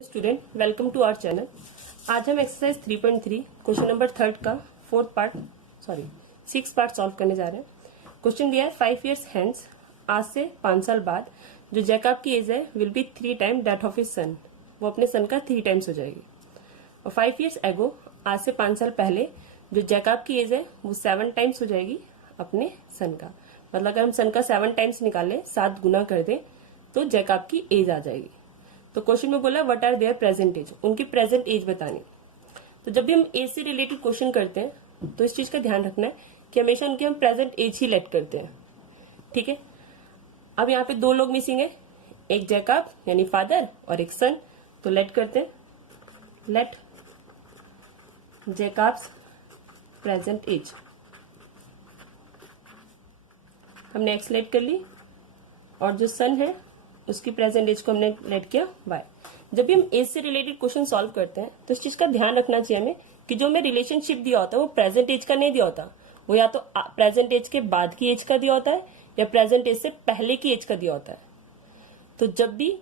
Student welcome to our channel. आज हम exercise 3.3 question number 3 का 6 पार्ट सॉल्व करने जा रहे हैं। क्वेश्चन दिया है 5 years hence, आज से 5 साल बाद जो जैकब की एज है will be 3 times that of his सन, वो अपने सन का 3 times हो जाएगी। और 5 years ago, आज से 5 साल पहले जो जैकब की एज है वो 7 times हो जाएगी अपने सन का। मतलब अगर हम सन का 7 times निकालें, 7 गुना कर दें तो जैकब की एज आ जाएगी। तो क्वेश्चन में बोला what are their present age, उनकी प्रेजेंट एज बतानी। तो जब भी हम एज से रिलेटेड क्वेश्चन करते हैं तो इस चीज का ध्यान रखना है कि हमेशा उनकी हम प्रेजेंट एज ही लेट करते हैं। ठीक है, अब यहाँ पे 2 लोग मिसिंग है, एक जैकब यानी फादर और एक सन। तो लेट करते हैं, लेट जैकब्स प्रेजेंट एज। हमने एक्स लेट कर ली और जो सन है उसकी प्रेजेंट एज को हमने लेट किया वाई। जब भी हम एज से रिलेटेड क्वेश्चन सॉल्व करते हैं तो इस चीज का ध्यान रखना चाहिए हमें कि जो हमें रिलेशनशिप दिया होता है वो प्रेजेंट एज का नहीं दिया होता, वो या तो प्रेजेंट एज के बाद की एज का दिया होता है या प्रेजेंट एज से पहले की एज का दिया होता है। तो जब भी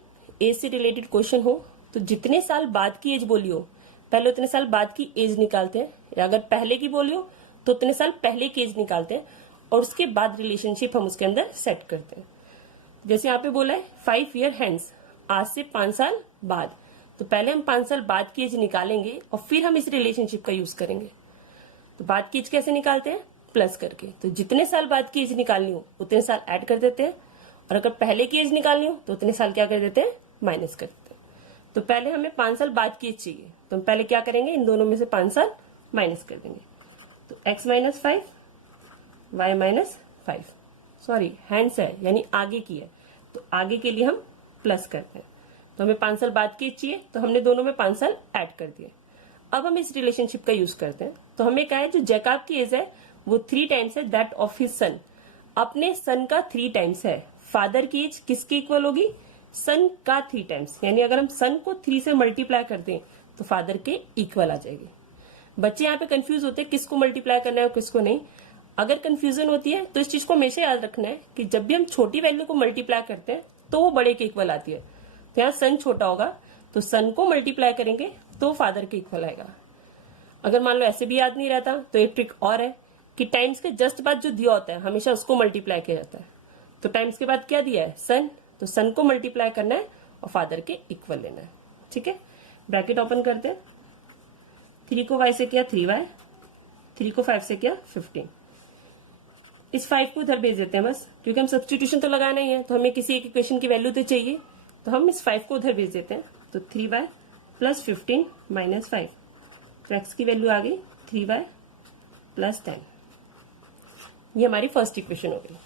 एज से रिलेटेड क्वेश्चन हो तो जितने साल बाद की एज बोली हो पहले उतने साल बाद की एज निकालते हैं, या अगर पहले की बोली हो तो उतने साल पहले की एज निकालते हैं और उसके बाद रिलेशनशिप हम उसके अंदर सेट करते हैं। जैसे यहाँ पे बोला है 5 year hence, आज से 5 साल बाद, तो पहले हम 5 साल बाद की एज निकालेंगे और फिर हम इस रिलेशनशिप का यूज करेंगे। तो बाद की एज कैसे निकालते हैं? प्लस करके। तो जितने साल बाद की एज निकालनी हो उतने साल ऐड कर देते हैं, और अगर पहले की एज निकालनी हो तो उतने साल क्या कर देते हैं? माइनस कर देते हैं। तो पहले हमें 5 साल बाद की एज चाहिए, तो हम पहले क्या करेंगे? इन दोनों में से 5 साल माइनस कर देंगे। तो x - 5 y - 5, सॉरी हैंड्स है यानी आगे की है, तो आगे के लिए हम प्लस करते हैं। तो हमें 5 साल बाद की चाहिए तो हमने दोनों में 5 साल ऐड कर दिए। अब हम इस रिलेशनशिप का यूज करते हैं। तो हमें क्या है, जो जैकब की एज है वो 3 times है दैट ऑफ हिज सन, अपने सन का 3 times है। फादर की एज किसके इक्वल होगी? सन का 3 times, यानी अगर हम सन को 3 से मल्टीप्लाई कर दें तो फादर के इक्वल आ जाएगी। बच्चे यहाँ पे कंफ्यूज होते हैं किसको मल्टीप्लाई करना है और किसको नहीं। अगर कंफ्यूजन होती है तो इस चीज को हमेशा याद रखना है कि जब भी हम छोटी वैल्यू को मल्टीप्लाई करते हैं तो वो बड़े के इक्वल आती है। तो यहाँ सन छोटा होगा तो सन को मल्टीप्लाई करेंगे तो फादर के इक्वल आएगा। अगर मान लो ऐसे भी याद नहीं रहता तो एक ट्रिक और है कि टाइम्स के जस्ट बाद जो दिया होता है हमेशा उसको मल्टीप्लाई किया जाता है। तो टाइम्स के बाद क्या दिया है? सन, तो सन को मल्टीप्लाई करना है और फादर के इक्वल लेना है। ठीक है, ब्रैकेट ओपन करते हैं। 3 को y से किया 3y, 3 को 5 से किया 15। इस 5 को उधर भेज देते हैं बस, क्योंकि हम सब्स्टिट्यूशन तो लगाना ही है, तो हमें किसी एक इक्वेशन की वैल्यू तो चाहिए, तो हम इस 5 को उधर भेज देते हैं। तो 3y + 15 - 5, तो x की वैल्यू आ गई 3y + 10। ये हमारी फर्स्ट इक्वेशन हो गई।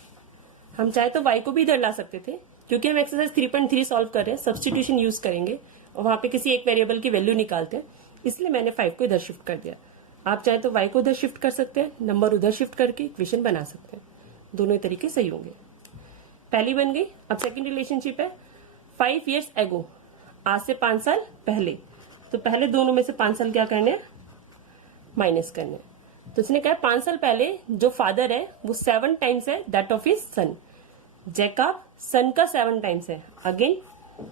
हम चाहे तो y को भी इधर ला सकते थे, क्योंकि हम एक्सरसाइज 3.3 सॉल्व कर रहे हैं, सब्स्टिट्यूशन यूज करेंगे और वहां पे किसी एक वेरिएबल की वैल्यू निकालते हैं, इसलिए मैंने 5 को इधर शिफ्ट कर दिया। आप चाहे तो y को उधर शिफ्ट कर सकते हैं, नंबर उधर शिफ्ट करके इक्वेशन बना सकते हैं। दोनों तरीके सही होंगे। पहली बन गई। अब सेकंड रिलेशनशिप है 5 years ago, आज से 5 साल पहले। तो पहले दोनों में से 5 साल क्या करने हैं? माइनस करने हैं। तो इसने कहा 5 साल पहले जो फादर है वो 7 times है that of his son. Jacob son का 7 times है, अगेन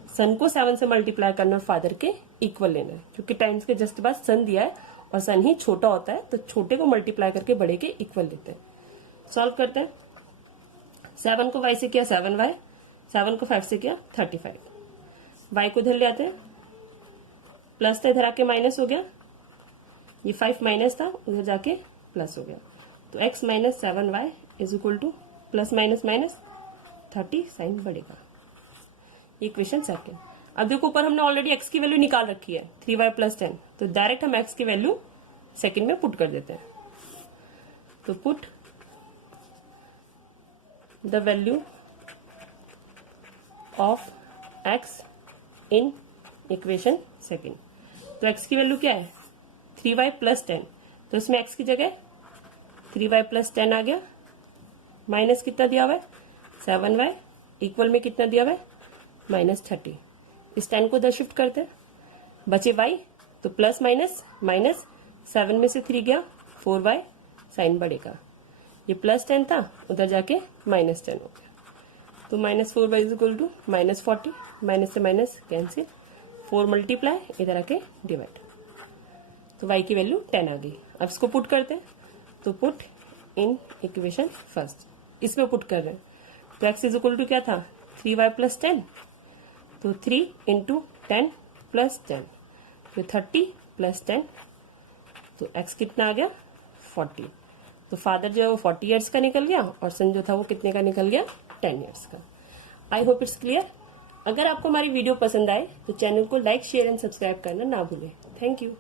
सन को 7 से मल्टीप्लाई करना और फादर के इक्वल लेना है, क्योंकि टाइम्स के जस्ट बाद सन दिया है और सन ही छोटा होता है, तो छोटे को मल्टीप्लाई करके बड़े के इक्वल लेते हैं। सॉल्व करते हैं। 7 को y से किया 7y, 7 को 5 से किया 35। y को इधर ले आते हैं, प्लस था इधर आके माइनस हो गया, ये 5 माइनस था उधर जाके प्लस हो गया। तो x - 7y = +- 30 साइन बढ़ेगा। ये इक्वेशन सेकंड। अब देखो ऊपर हमने ऑलरेडी x की वैल्यू निकाल रखी है 3y + 10, तो डायरेक्ट हम x की वैल्यू सेकंड में पुट कर देते हैं। तो put the value of x in equation second. तो x की वैल्यू क्या है? 3y + 10, तो इसमें x की जगह 3y + 10 आ गया, माइनस कितना दिया हुआ है? 7y, इक्वल में कितना दिया हुआ है? -30। इस 10 को उधर शिफ्ट करते हैं, बचे y, तो प्लस माइनस 7 में से 3 गया 4y, साइन बढ़ेगा। ये +10 था उधर जाके -10 हो गया, तो -4y = -40, माइनस से माइनस कैंसिल, 4 मल्टीप्लाई, इधर आके डिवाइड, तो y की वैल्यू 10 आ गई। अब इसको पुट करते हैं, तो पुट इन इक्वेशन फर्स्ट, इसमें पुट कर रहे हैं, तो x इज इक्वल टू क्या था 3y प्लस 10, तो 3 इंटू 10 प्लस 10, फिर 30 प्लस 10, तो x कितना आ गया 40। तो फादर जो है वो 40 ईयर्स का निकल गया और सन जो था वो कितने का निकल गया 10 ईयर्स का। I hope it's clear. अगर आपको हमारी वीडियो पसंद आए तो चैनल को लाइक शेयर एंड सब्सक्राइब करना ना भूलें। Thank you.